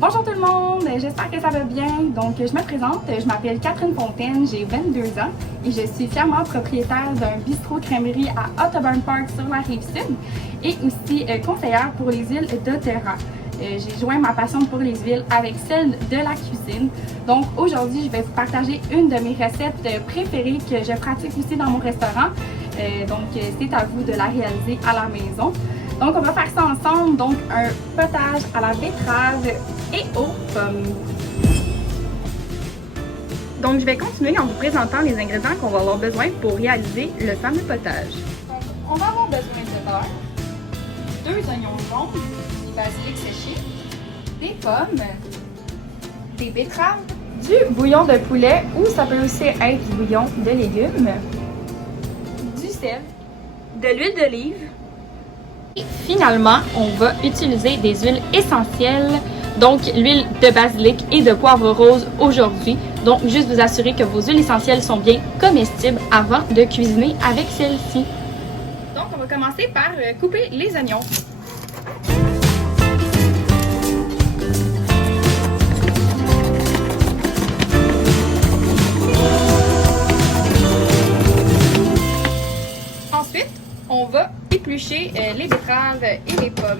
Bonjour tout le monde, j'espère que ça va bien. Donc je me présente, je m'appelle Catherine Fontaine, j'ai 22 ans et je suis fièrement propriétaire d'un bistrot-crèmerie à Ottoburn Park sur la Rive-Sud et aussi conseillère pour les huiles doTERRA. J'ai joint ma passion pour les huiles avec celle de la cuisine. Donc aujourd'hui, je vais vous partager une de mes recettes préférées que je pratique aussi dans mon restaurant. Donc c'est à vous de la réaliser à la maison. Donc on va faire ça ensemble, donc un potage à la betterave et aux pommes. Donc je vais continuer en vous présentant les ingrédients qu'on va avoir besoin pour réaliser le fameux potage. Donc, on va avoir besoin de beurre, 2 oignons jaunes, du basilic séché, des pommes, des betteraves, du bouillon de poulet ou ça peut aussi être du bouillon de légumes, du sel, de l'huile d'olive. Et finalement, on va utiliser des huiles essentielles, donc l'huile de basilic et de poivre rose aujourd'hui. Donc, juste vous assurer que vos huiles essentielles sont bien comestibles avant de cuisiner avec celle-ci. Donc, on va commencer par couper les oignons. Ensuite, on va éplucher les betteraves et les pommes.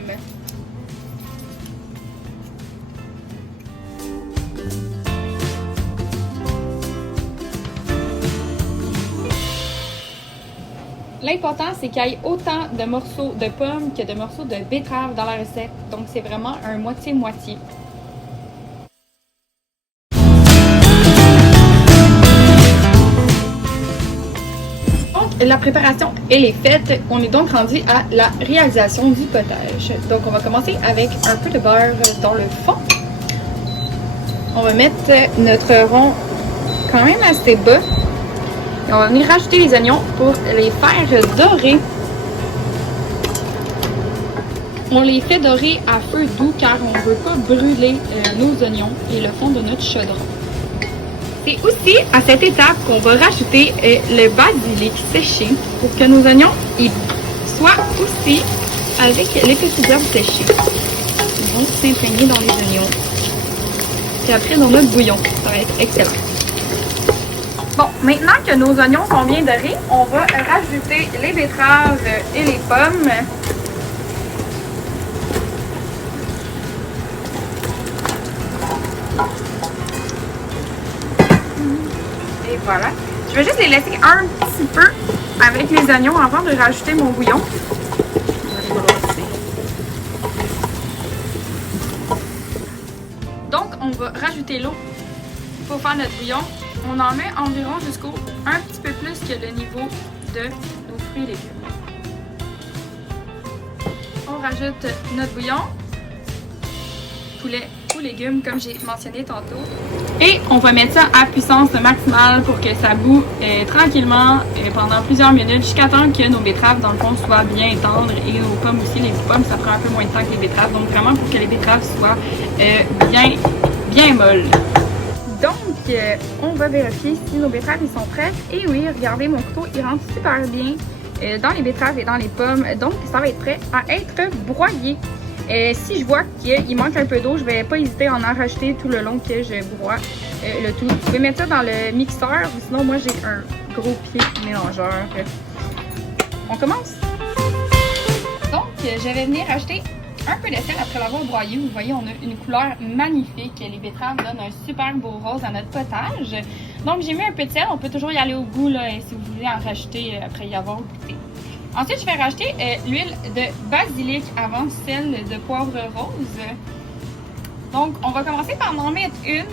L'important, c'est qu'il y ait autant de morceaux de pommes que de morceaux de betteraves dans la recette. Donc, c'est vraiment un moitié-moitié. La préparation, elle est faite. On est donc rendu à la réalisation du potage. Donc, on va commencer avec un peu de beurre dans le fond. On va mettre notre rond quand même assez bas. Et on va venir rajouter les oignons pour les faire dorer. On les fait dorer à feu doux car on ne veut pas brûler nos oignons et le fond de notre chaudron. C'est aussi à cette étape qu'on va rajouter le basilic séché pour que nos oignons soient aussi avec les petits herbes séchées. Ils vont s'imprégner dans les oignons. Puis après dans notre bouillon, ça va être excellent. Bon, maintenant que nos oignons sont bien dorés, on va rajouter les betteraves et les pommes. Et voilà. Je vais juste les laisser un petit peu avec les oignons avant de rajouter mon bouillon. Donc, on va rajouter l'eau pour faire notre bouillon. On en met environ jusqu'au un petit peu plus que le niveau de nos fruits et légumes. On rajoute notre bouillon, poulet ou légumes comme j'ai mentionné tantôt. Et on va mettre ça à puissance maximale pour que ça bout tranquillement pendant plusieurs minutes jusqu'à temps que nos betteraves dans le fond soient bien tendres et nos pommes aussi. Les pommes ça prend un peu moins de temps que les betteraves, donc vraiment pour que les betteraves soient bien molles. Donc, on va vérifier si nos betteraves ils sont prêtes. Et oui, regardez, mon couteau il rentre super bien dans les betteraves et dans les pommes. Donc, ça va être prêt à être broyé. Si je vois qu'il manque un peu d'eau, je vais pas hésiter à en rajouter tout le long que je broie le tout. Vous pouvez mettre ça dans le mixeur, ou sinon moi j'ai un gros pied mélangeur. On commence. Donc, je vais venir rajouter un peu de sel après l'avoir broyé. Vous voyez, on a une couleur magnifique. Les betteraves donnent un super beau rose à notre potage. Donc, j'ai mis un peu de sel. On peut toujours y aller au goût là, si vous voulez en rajouter après y avoir goûté. Ensuite, je vais rajouter l'huile de basilic avant celle de poivre rose. Donc, on va commencer par en mettre une.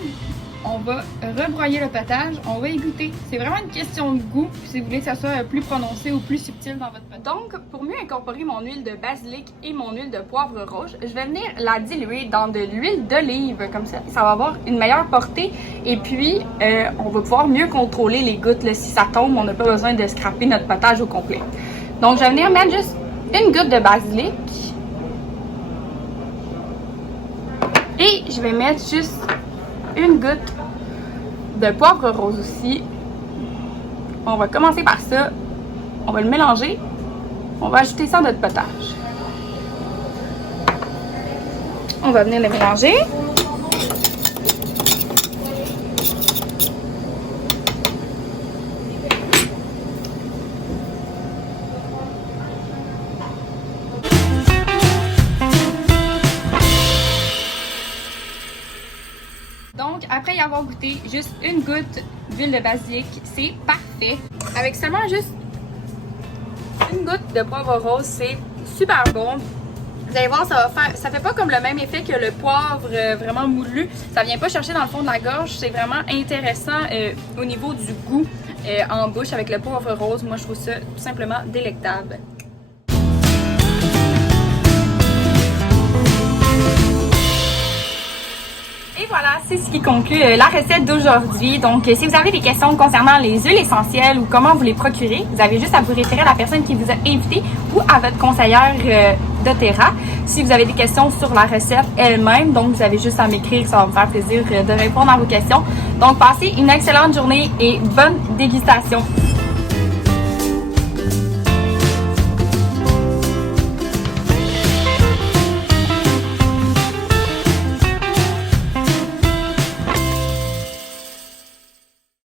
On va rebroyer le potage, on va y goûter. C'est vraiment une question de goût, si vous voulez que ça soit plus prononcé ou plus subtil dans votre potage. Donc, pour mieux incorporer mon huile de basilic et mon huile de poivre rouge, je vais venir la diluer dans de l'huile d'olive, comme ça. Ça va avoir une meilleure portée et puis on va pouvoir mieux contrôler les gouttes. Là, si ça tombe, on n'a pas besoin de scraper notre potage au complet. Donc, je vais venir mettre juste une goutte de basilic. Et je vais mettre juste une goutte de poivre rose aussi. On va commencer par ça. On va le mélanger. On va ajouter ça à notre potage. On va venir le mélanger. Donc, après y avoir goûté juste une goutte d'huile de basilic, c'est parfait. Avec seulement juste une goutte de poivre rose, c'est super bon. Vous allez voir, ça fait pas comme le même effet que le poivre vraiment moulu. Ça vient pas chercher dans le fond de la gorge. C'est vraiment intéressant au niveau du goût en bouche avec le poivre rose. Moi, je trouve ça tout simplement délectable. Et voilà, c'est ce qui conclut la recette d'aujourd'hui. Donc, si vous avez des questions concernant les huiles essentielles ou comment vous les procurer, vous avez juste à vous référer à la personne qui vous a invité ou à votre conseillère doTERRA. Si vous avez des questions sur la recette elle-même, donc vous avez juste à m'écrire, ça va me faire plaisir de répondre à vos questions. Donc, passez une excellente journée et bonne dégustation!